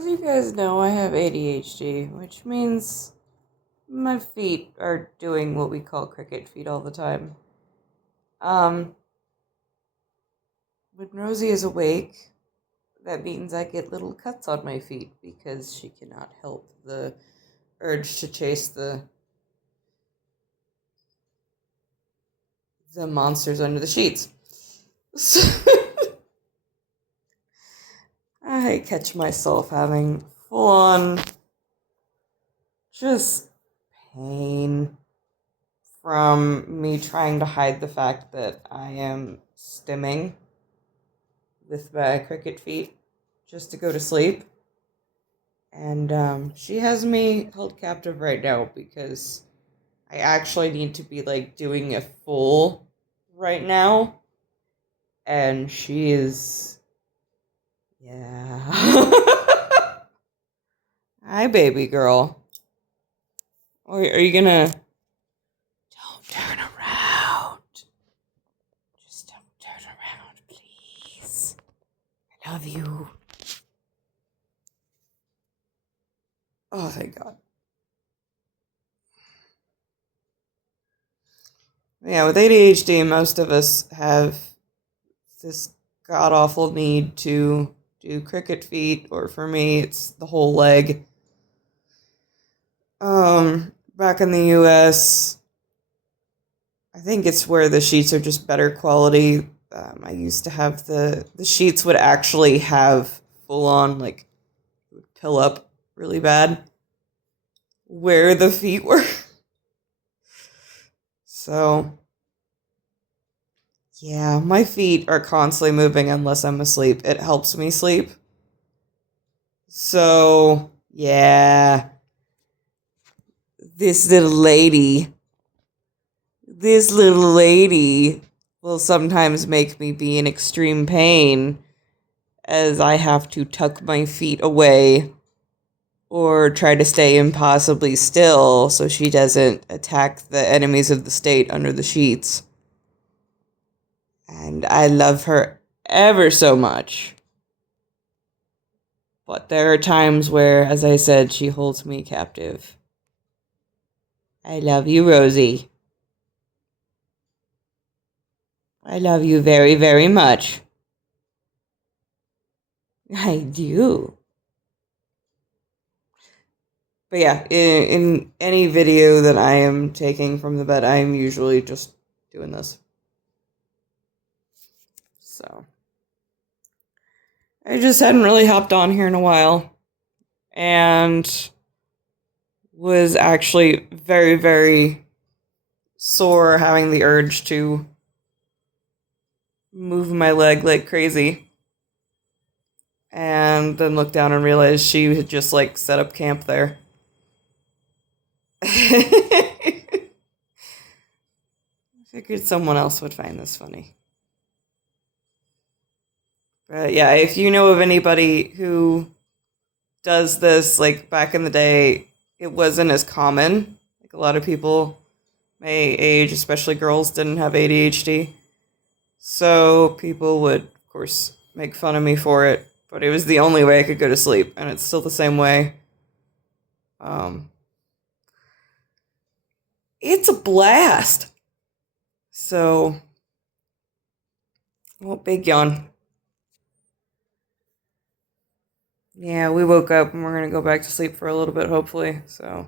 As you guys know, I have ADHD, which means my feet are doing what we call cricket feet all the time. Um, when Rosie is awake, that means I get little cuts on my feet because she cannot help the urge to chase the monsters under the sheets. So I catch myself having full on just pain from me trying to hide the fact that I am stimming with my cricket feet just to go to sleep. And she has me held captive right now because I actually need to be like doing a full right now. And she is. Yeah. Hi, baby girl. Are you gonna. Don't turn around. Just don't turn around, please. I love you. Oh, thank God. Yeah, with ADHD, most of us have this god awful need to do cricket feet, or for me, it's the whole leg. Back in the US, I think it's where the sheets are just better quality. I used to have the sheets would actually have full on, like, would pill up really bad where the feet were. So, yeah, my feet are constantly moving unless I'm asleep. It helps me sleep. So, yeah, this little lady, this little lady will sometimes make me be in extreme pain as I have to tuck my feet away or try to stay impossibly still so she doesn't attack the enemies of the state under the sheets. And I love her ever so much. But there are times where, as I said, she holds me captive. I love you, Rosie. I love you very, very much. I do. But yeah, in any video that I am taking from the bed, I am usually just doing this. So, I just hadn't really hopped on here in a while. And was actually very, very sore, having the urge to move my leg like crazy. And then looked down and realized she had just like set up camp there. I figured someone else would find this funny. But yeah, if you know of anybody who does this, like back in the day, it wasn't as common. Like a lot of people my age, especially girls, didn't have ADHD. So people would, of course, make fun of me for it. But it was the only way I could go to sleep. And it's still the same way. It's a blast. So, well, big yawn. Yeah, we woke up and we're going to go back to sleep for a little bit, hopefully. So,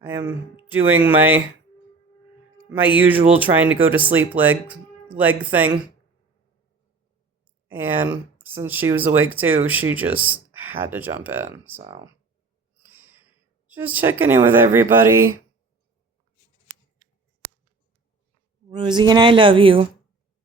I am doing my usual trying to go to sleep leg thing. And since she was awake too, she just had to jump in. So, just checking in with everybody. Rosie and I love you.